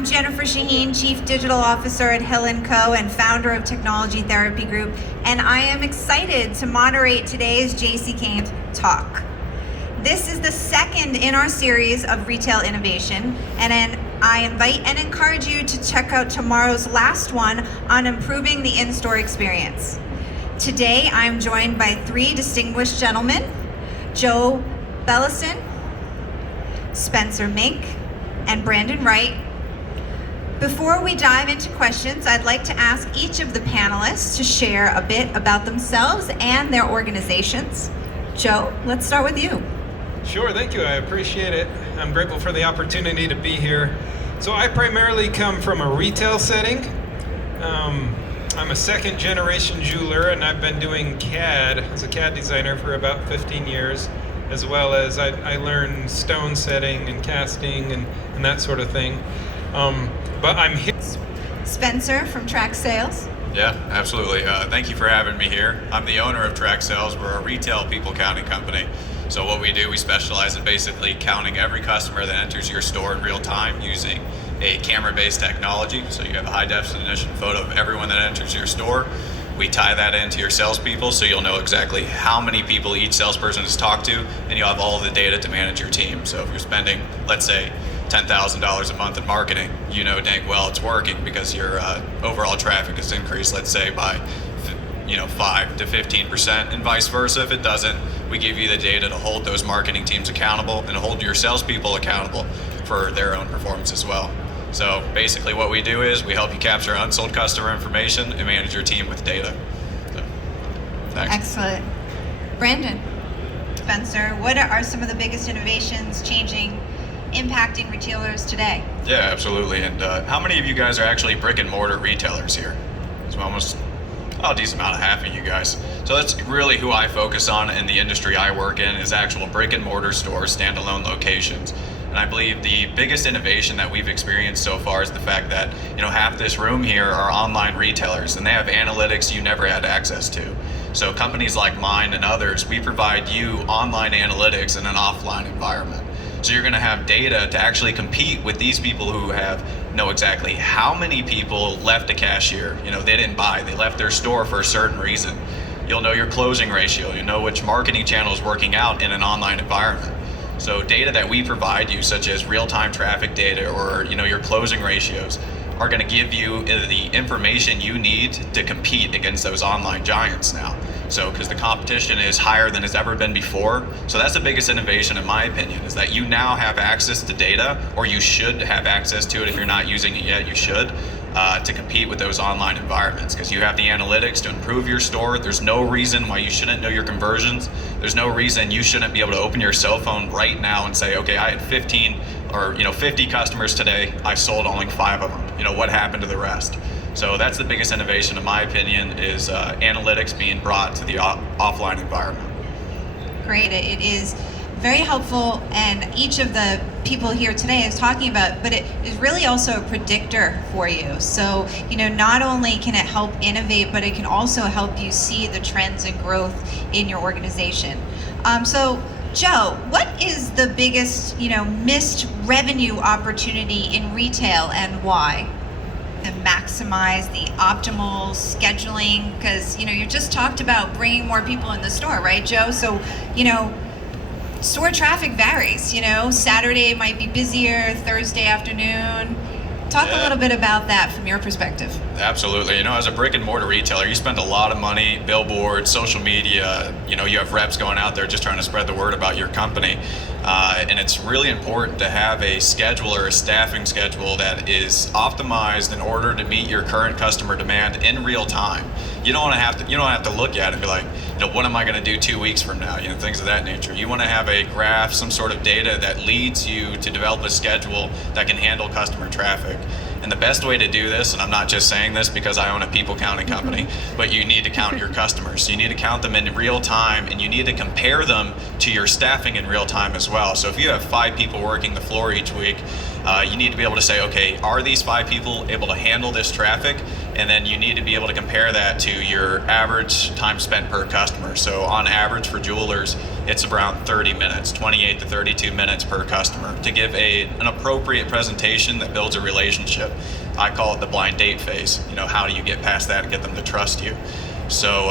I'm Jennifer Shaheen, Chief Digital Officer at Hill & Co. and founder of Technology Therapy Group, and I am excited to moderate today's JCK Talk. This is the second in our series of retail innovation, and I invite and encourage you to check out tomorrow's last one on improving the in-store experience. Today, I'm joined by three distinguished gentlemen, Joe Bellison, Spencer Mink, and Brandon Wright. Before we dive into questions, I'd like to ask each of the panelists to share a bit about themselves and their organizations. Joe, let's start with you. Sure, thank you. I appreciate it. I'm grateful for the opportunity to be here. So I primarily come from a retail setting. I'm a second generation jeweler, and I've been doing CAD as a CAD designer for about 15 years, as well as I learned stone setting and casting and that sort of thing. But I'm here. Spencer from TraxSales. Yeah, absolutely. Thank you for having me here. I'm the owner of TraxSales. We're a retail people counting company. So what we do, we specialize in basically counting every customer that enters your store in real time using a camera-based technology. So you have a high-definition photo of everyone that enters your store. We tie that into your salespeople, so you'll know exactly how many people each salesperson has talked to, and you'll have all the data to manage your team. So if you're spending, let's say, $10,000 a month in marketing, you know dang well it's working because your overall traffic has increased, let's say, by 5 to 15%, and vice versa. If it doesn't, we give you the data to hold those marketing teams accountable and hold your salespeople accountable for their own performance as well. So basically what we do is we help you capture unsold customer information and manage your team with data. So, thanks. Excellent. Brandon. Spencer, what are some of the biggest innovations impacting retailers today? Yeah, absolutely. And how many of you guys are actually brick and mortar retailers here? It's almost a decent amount of half of you guys. So that's really who I focus on in the industry I work in, is actual brick and mortar stores, standalone locations. And I believe the biggest innovation that we've experienced so far is the fact that, half this room here are online retailers, and they have analytics you never had access to. So companies like mine and others, we provide you online analytics in an offline environment. So you're going to have data to actually compete with these people who know exactly how many people left a cashier. They didn't buy, they left their store for a certain reason. You'll know your closing ratio, you know which marketing channel is working out in an online environment. So data that we provide you, such as real-time traffic data or your closing ratios, are going to give you the information you need to compete against those online giants now. So, because the competition is higher than it's ever been before. So that's the biggest innovation, in my opinion, is that you now have access to data, or you should have access to it. If you're not using it yet, you should, to compete with those online environments, because you have the analytics to improve your store. There's no reason why you shouldn't know your conversions. There's no reason you shouldn't be able to open your cell phone right now and say, okay, I had 15 or 50 customers today. I sold only 5 of them. What happened to the rest? So that's the biggest innovation, in my opinion, is analytics being brought to the offline environment. Great. It is very helpful, and each of the people here today is talking about, but it is really also a predictor for you. So, not only can it help innovate, but it can also help you see the trends and growth in your organization. So, Joe, what is the biggest, missed revenue opportunity in retail and why? To maximize the optimal scheduling, because, you just talked about bringing more people in the store, right, Joe? So, store traffic varies. Saturday might be busier, Thursday afternoon. Talk a little bit about that from your perspective. Absolutely. As a brick and mortar retailer, you spend a lot of money, billboards, social media, you have reps going out there just trying to spread the word about your company. And it's really important to have a schedule or a staffing schedule that is optimized in order to meet your current customer demand in real time. You don't have to look at it and be like, what am I going to do 2 weeks from now? Things of that nature. You want to have a graph, some sort of data that leads you to develop a schedule that can handle customer traffic. And the best way to do this, and I'm not just saying this because I own a people counting company, but you need to count your customers. You need to count them in real time, and you need to compare them to your staffing in real time as well. So if you have 5 people working the floor each week, You need to be able to say, okay, are these 5 people able to handle this traffic? And then you need to be able to compare that to your average time spent per customer. So on average for jewelers, it's around 30 minutes, 28 to 32 minutes per customer to give an appropriate presentation that builds a relationship. I call it the blind date phase. You know, how do you get past that and get them to trust you? So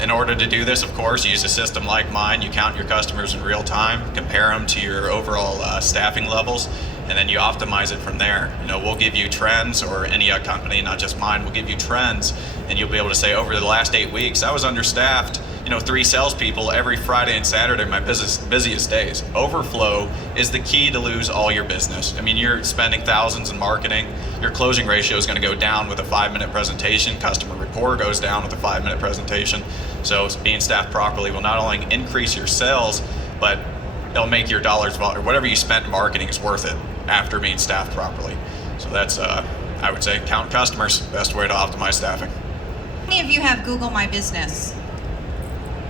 in order to do this, of course, use a system like mine. You count your customers in real time, compare them to your overall staffing levels, and then you optimize it from there. You know, we'll give you trends, or any company, not just mine, will give you trends, and you'll be able to say, over the last 8 weeks, I was understaffed. 3 salespeople every Friday and Saturday, my busiest days. Overflow is the key to lose all your business. I mean, you're spending thousands in marketing. Your closing ratio is going to go down with a 5-minute presentation. Customer rapport goes down with a 5-minute presentation. So being staffed properly will not only increase your sales, but it'll make your dollars, or whatever you spent in marketing, is worth it after being staffed properly. So that's, I would say, count customers, best way to optimize staffing. How many of you have Google My Business?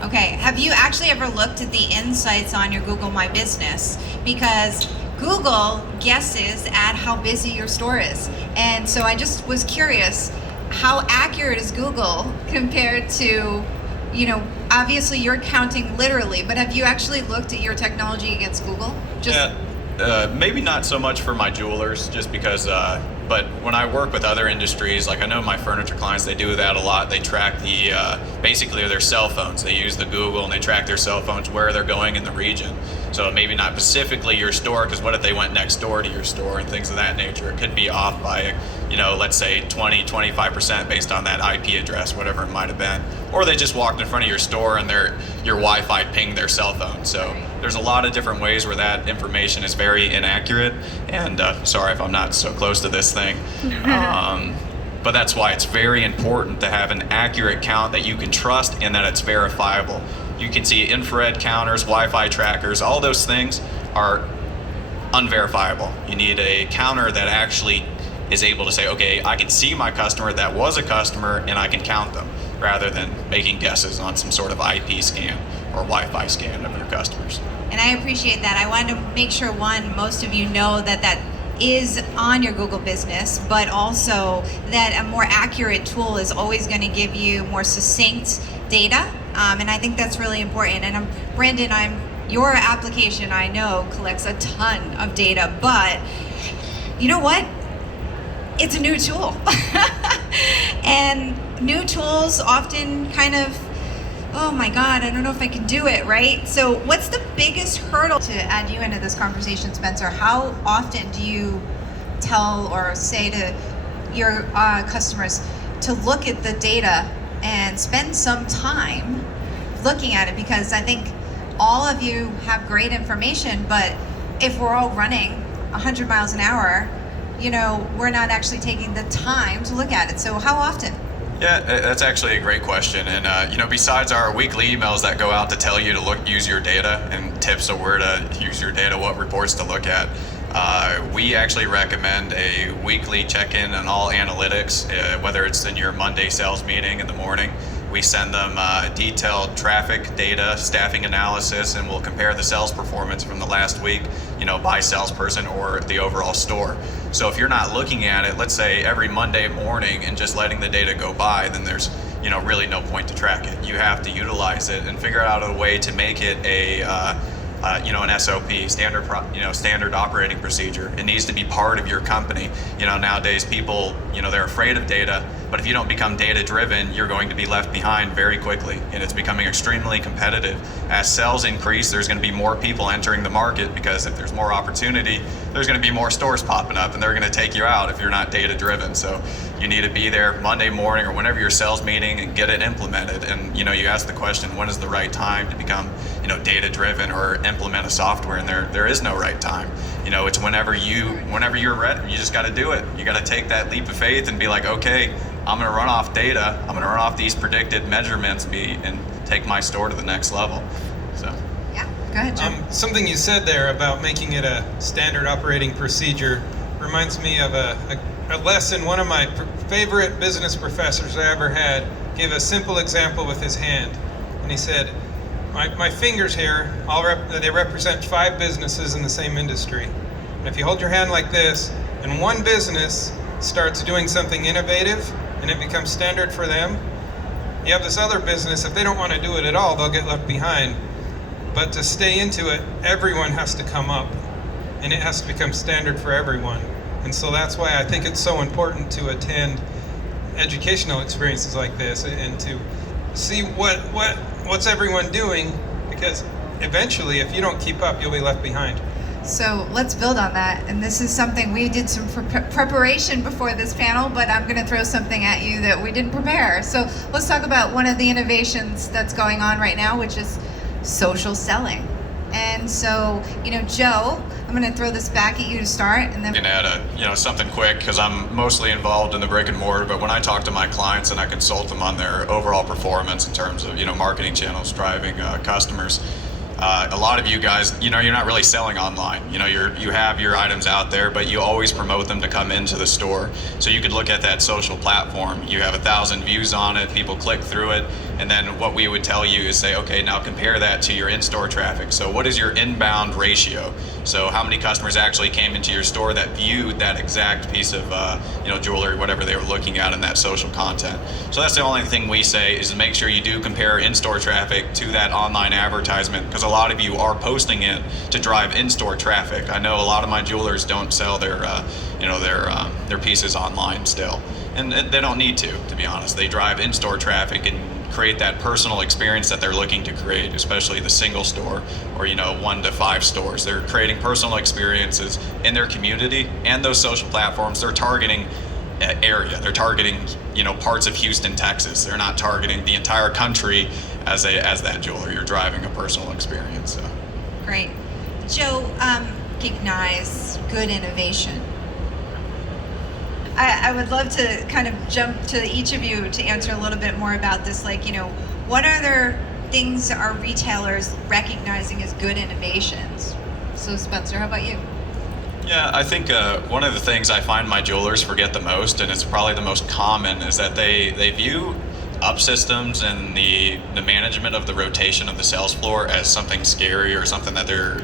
Okay, have you actually ever looked at the insights on your Google My Business? Because Google guesses at how busy your store is. And so I just was curious, how accurate is Google compared to, obviously you're counting literally, but have you actually looked at your technology against Google? Maybe not so much for my jewelers, just because, but when I work with other industries, like I know my furniture clients, they do that a lot. They track basically their cell phones. They use the Google and they track their cell phones, where they're going in the region. So maybe not specifically your store, because what if they went next door to your store and things of that nature? It could be off by, let's say 20, 25% based on that IP address, whatever it might have been. Or they just walked in front of your store and your Wi-Fi pinged their cell phone. So there's a lot of different ways where that information is very inaccurate. And sorry if I'm not so close to this thing. But that's why it's very important to have an accurate count that you can trust and that it's verifiable. You can see infrared counters, Wi-Fi trackers, all those things are unverifiable. You need a counter that actually is able to say, okay, I can see my customer, that was a customer, and I can count them, rather than making guesses on some sort of IP scan or Wi-Fi scan of your customers. And I appreciate that. I wanted to make sure, most of you know that is on your Google business, but also that a more accurate tool is always going to give you more succinct data. And I think that's really important. And Brandon, your application, I know, collects a ton of data, but you know what? It's a new tool. And new tools often kind of, oh my God, I don't know if I can do it, right? So what's the biggest hurdle, to add you into this conversation, Spencer? How often do you tell or say to your customers to look at the data and spend some time looking at it? Because I think all of you have great information, but if we're all running 100 miles an hour, we're not actually taking the time to look at it. So how often? Yeah, that's actually a great question. And besides our weekly emails that go out to tell you to use your data and tips of where to use your data, what reports to look at, we actually recommend a weekly check-in on all analytics, whether it's in your Monday sales meeting in the morning. We send them detailed traffic data, staffing analysis, and we'll compare the sales performance from the last week, by salesperson or the overall store. So if you're not looking at it, let's say every Monday morning, and just letting the data go by, then there's really no point to track it. You have to utilize it and figure out a way to make it an SOP, standard operating procedure. It needs to be part of your company. Nowadays people, they're afraid of data, but if you don't become data driven, you're going to be left behind very quickly. And it's becoming extremely competitive. As sales increase, there's going to be more people entering the market, because if there's more opportunity, there's going to be more stores popping up, and they're going to take you out if you're not data driven. So you need to be there Monday morning or whenever your sales meeting and get it implemented. And you ask the question, when is the right time to become data driven or implement a software? And there is no right time. It's whenever you're ready. You just got to do it. You got to take that leap of faith and be like, okay, I'm going to run off data. I'm going to run off these predicted measurements and take my store to the next level. So yeah, go ahead, Jim. Something you said there about making it a standard operating procedure reminds me of a lesson one of my favorite business professors I ever had gave a simple example with his hand. And he said, my fingers here, they represent 5 businesses in the same industry. And if you hold your hand like this, and one business starts doing something innovative, and it becomes standard for them, you have this other business, if they don't want to do it at all, they'll get left behind. But to stay into it, everyone has to come up, and it has to become standard for everyone. And so that's why I think it's so important to attend educational experiences like this and to see what's everyone doing, because eventually, if you don't keep up, you'll be left behind. So let's build on that. And this is something we did some preparation before this panel, but I'm going to throw something at you that we didn't prepare. So let's talk about one of the innovations that's going on right now, which is social selling. And so, Joe, I'm going to throw this back at you to start, and then I can add something quick, because I'm mostly involved in the brick and mortar. But when I talk to my clients and I consult them on their overall performance in terms of marketing channels, driving customers, a lot of you guys, you're not really selling online. You have your items out there, but you always promote them to come into the store. So you could look at that social platform. You have 1,000 views on it. People click through it. And then what we would tell you is say, okay, now compare that to your in-store traffic. So what is your inbound ratio? So how many customers actually came into your store that viewed that exact piece of jewelry, whatever they were looking at in that social content? So that's the only thing we say, is to make sure you do compare in-store traffic to that online advertisement, because a lot of you are posting it to drive in-store traffic. I know a lot of my jewelers don't sell their pieces online still, and they don't need to be honest. They drive in-store traffic and create that personal experience that they're looking to create, especially the single store or 1 to 5 stores. They're creating personal experiences in their community, and those social platforms, they're targeting area. They're targeting parts of Houston, Texas. They're not targeting the entire country as that jeweler. You're driving a personal experience. So. Great. Joe, recognize good innovation. I would love to kind of jump to each of you to answer a little bit more about this. What other things are retailers recognizing as good innovations? So Spencer, how about you? Yeah, I think one of the things I find my jewelers forget the most, and it's probably the most common, is that they view up systems and the management of the rotation of the sales floor as something scary or something that their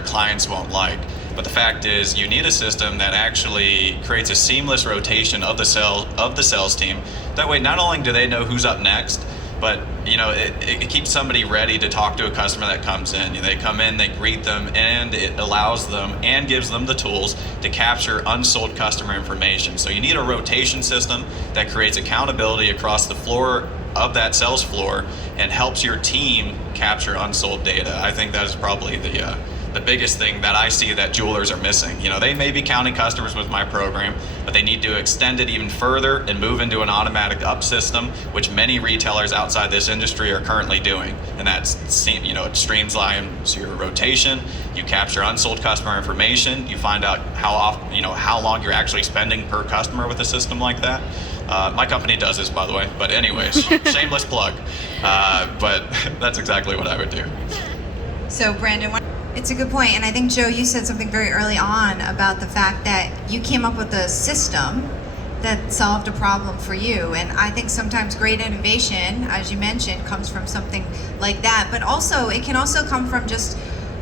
clients won't like. But the fact is, you need a system that actually creates a seamless rotation of the sales team. That way, not only do they know who's up next, but it keeps somebody ready to talk to a customer that comes in. They come in, they greet them, and it allows them and gives them the tools to capture unsold customer information. So you need a rotation system that creates accountability across the floor of that sales floor and helps your team capture unsold data. I think that is probably the biggest thing that I see that jewelers are missing. They may be counting customers with my program, but they need to extend it even further and move into an automatic up system, which many retailers outside this industry are currently doing. And that's, it streamlines your rotation. You capture unsold customer information. You find out how long you're actually spending per customer with a system like that. My company does this, by the way. But anyways, shameless plug. But that's exactly what I would do. So Brandon, it's a good point, and I think, Joe, you said something very early on about the fact that you came up with a system that solved a problem for you, and I think sometimes great innovation, as you mentioned, comes from something like that, but also it can also come from just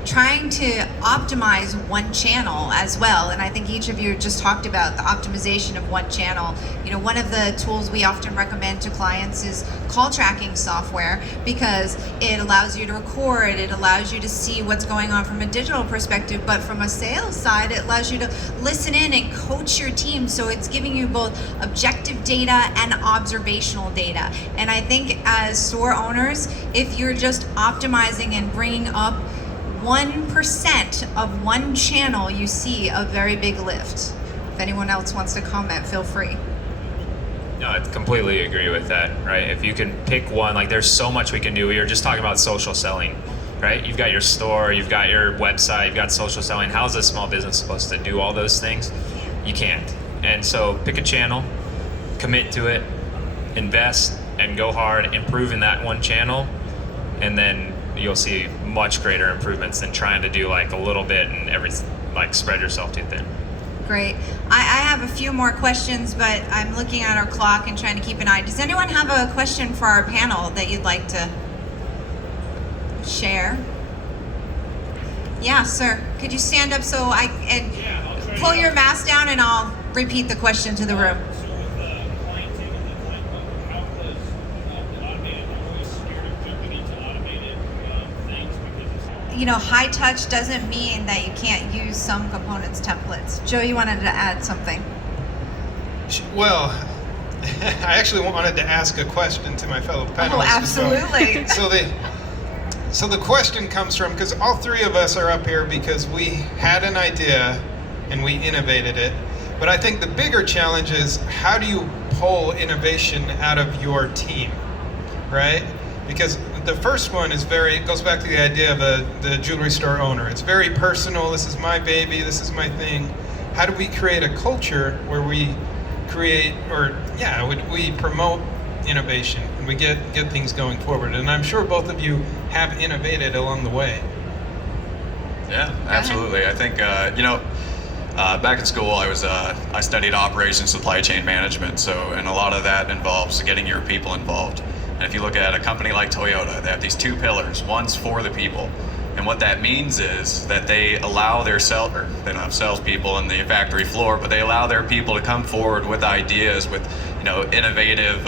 trying to optimize one channel as well. And I think each of you just talked about the optimization of one channel. One of the tools we often recommend to clients is call tracking software, because it allows you to record, it allows you to see what's going on from a digital perspective, but from a sales side, it allows you to listen in and coach your team. So it's giving you both objective data and observational data. And I think as store owners, if you're just optimizing and bringing up 1% of one channel, you see a very big lift. If anyone else wants to comment, feel free. No, I completely agree with that, right? If you can pick one, there's so much we can do. We were just talking about social selling, right? You've got your store, you've got your website, you've got social selling. How's a small business supposed to do all those things? You can't. And so pick a channel, commit to it, invest, and go hard, improve in that one channel, and then you'll see much greater improvements than trying to do a little bit and spread yourself too thin. Great. I have a few more questions, but I'm looking at our clock and trying to keep an eye. Does anyone have a question for our panel that you'd like to share? Yeah, sir. Could you stand up so I and pull your mask down, and I'll repeat the question to the room. So with clienting and the client, how was the automated? I'm always scared of jumping into automated things because it's High touch doesn't mean that you can't use some components templates. Joe, you wanted to add something. Well, I actually wanted to ask a question to my fellow panelists. Oh, absolutely. So the question comes from, because all three of us are up here because we had an idea and we innovated it. But I think the bigger challenge is, how do you pull innovation out of your team, right? Because the first one is it goes back to the idea of the jewelry store owner. It's very personal. This is my baby. This is my thing. How do we create a culture where we we promote innovation and we get things going forward? And I'm sure both of you have innovated along the way. Yeah, absolutely. I think back in school I studied operations supply chain management, and a lot of that involves getting your people involved. And if you look at a company like Toyota, they have these two pillars. One's for the people. And what that means is that they allow they don't have salespeople on the factory floor, but they allow their people to come forward with ideas, with innovative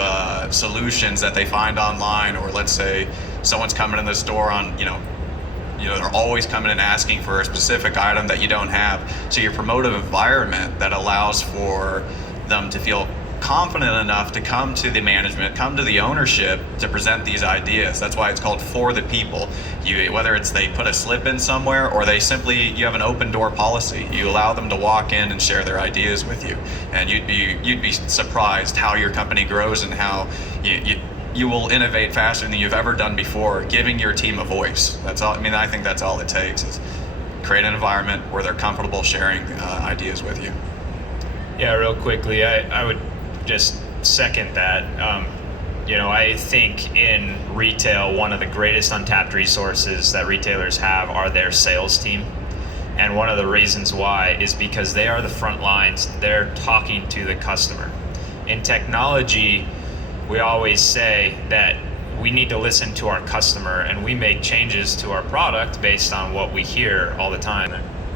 solutions that they find online, or let's say someone's coming in the store on they're always coming and asking for a specific item that you don't have. So you promote an environment that allows for them to feel confident enough to come to the management, come to the ownership to present these ideas. That's why it's called for the people. Whether it's they put a slip in somewhere, or you have an open door policy. You allow them to walk in and share their ideas with you, and you'd be surprised how your company grows and how you will innovate faster than you've ever done before, giving your team a voice. That's all. I think that's all it takes, is create an environment where they're comfortable sharing ideas with you. Yeah, real quickly, I would just second that. I think in retail, one of the greatest untapped resources that retailers have are their sales team. And one of the reasons why is because they are the front lines. They're talking to the customer. In technology, we always say that we need to listen to our customer, and we make changes to our product based on what we hear all the time.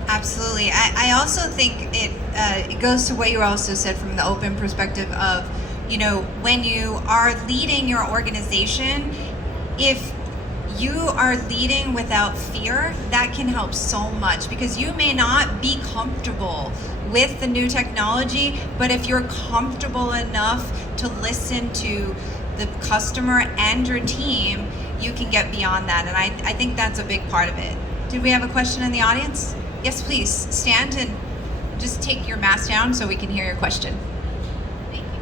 Absolutely. I also think it goes to what you also said from the open perspective of, when you are leading your organization, if you are leading without fear, that can help so much, because you may not be comfortable with the new technology, but if you're comfortable enough to listen to the customer and your team, you can get beyond that. And I think that's a big part of it. Did we have a question in the audience? Yes, please stand and just take your mask down so we can hear your question. Thank you.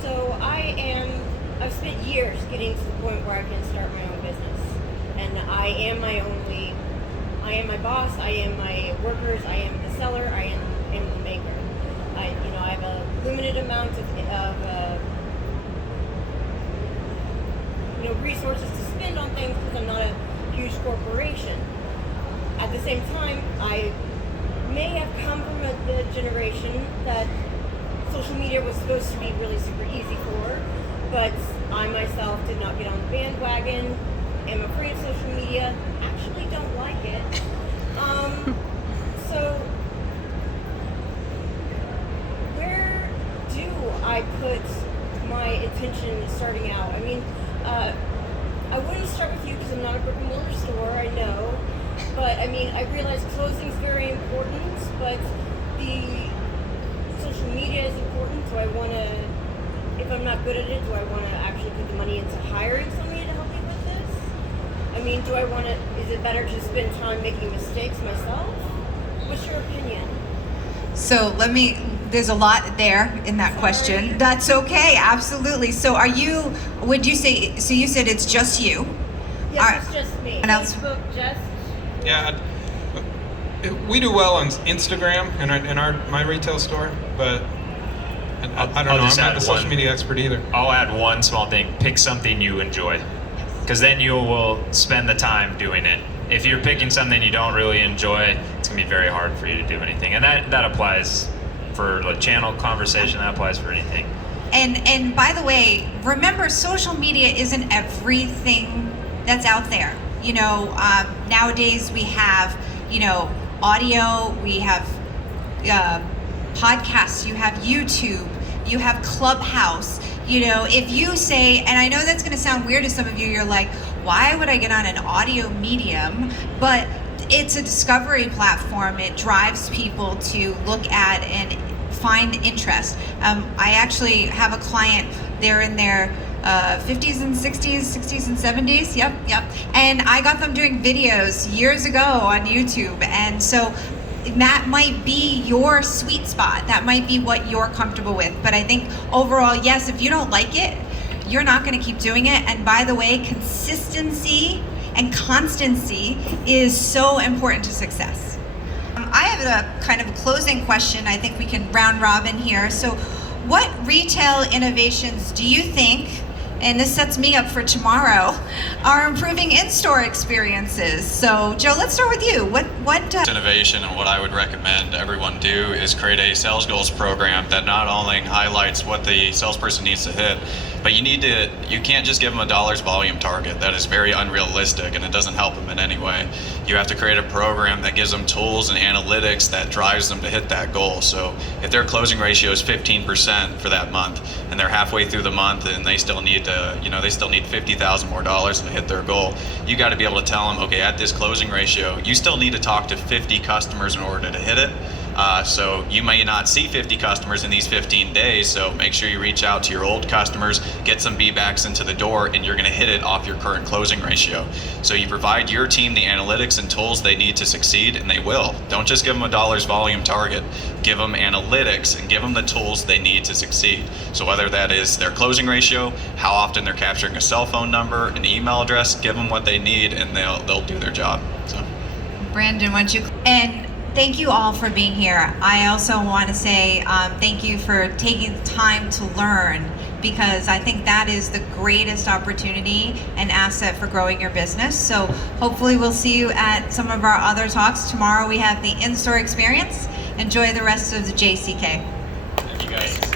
So I've spent years getting to the point where I can start my own business, and I am my boss, I am my workers, I am the seller, I am the maker. I have a limited amount of resources to spend on things because I'm not a huge corporation. At the same time, I may have come from the generation that social media was supposed to be really super easy for, but I myself did not get on the bandwagon, am afraid of social media, actually don't like it. So where do I put my attention starting out? I mean, I wouldn't start with you because I'm not a brick and mortar store, I know. But I mean, I realize closing is very important, but the social media is important. Do I want to, if I'm not good at it, do I want to actually put the money into hiring somebody to help me with this? I mean, is it better to spend time making mistakes myself? What's your opinion? So there's a lot there in that question. That's okay, absolutely. So would you say, so you said it's just you? Yes, it's just me. And else? Facebook, just... Yeah, we do well on Instagram in my retail store, but I don't know. I'm not the social media expert either. I'll add one small thing. Pick something you enjoy, because then you will spend the time doing it. If you're picking something you don't really enjoy, it's gonna be very hard for you to do anything. And that applies for a channel conversation. That applies for anything. And by the way, remember, social media isn't everything that's out there. Nowadays we have, audio, we have podcasts, you have YouTube, you have Clubhouse. If you say, and I know that's going to sound weird to some of you, you're like, why would I get on an audio medium? But it's a discovery platform. It drives people to look at and find interest. I actually have a client, they're in their 50s and 60s and 70s. Yep. And I got them doing videos years ago on YouTube. And so that might be your sweet spot. That might be what you're comfortable with. But I think overall, yes, if you don't like it, you're not going to keep doing it. And by the way, consistency and constancy is so important to success. I have a kind of a closing question. I think we can round robin here. So what retail innovations do you think, and this sets me up for tomorrow, are improving in-store experiences? So Joe, let's start with you. What Innovation, and what I would recommend everyone do is create a sales goals program that not only highlights what the salesperson needs to hit, but you can't just give them a dollars volume target. That is very unrealistic and it doesn't help them in any way. You have to create a program that gives them tools and analytics that drives them to hit that goal. So if their closing ratio is 15% for that month and they're halfway through the month and they still need $50,000 more to hit their goal, you got to be able to tell them, okay, at this closing ratio, you still need to talk to 50 customers in order to hit it. So you may not see 50 customers in these 15 days, so make sure you reach out to your old customers, get some B-backs into the door, and you're going to hit it off your current closing ratio. So you provide your team the analytics and tools they need to succeed, and they will. Don't just give them a dollars volume target. Give them analytics and give them the tools they need to succeed. So whether that is their closing ratio, how often they're capturing a cell phone number, an email address, give them what they need, and they'll do their job. So, Brandon, why don't you? And thank you all for being here. I also want to say thank you for taking the time to learn, because I think that is the greatest opportunity and asset for growing your business. So hopefully we'll see you at some of our other talks. Tomorrow we have the in-store experience. Enjoy the rest of the JCK. thank you guys.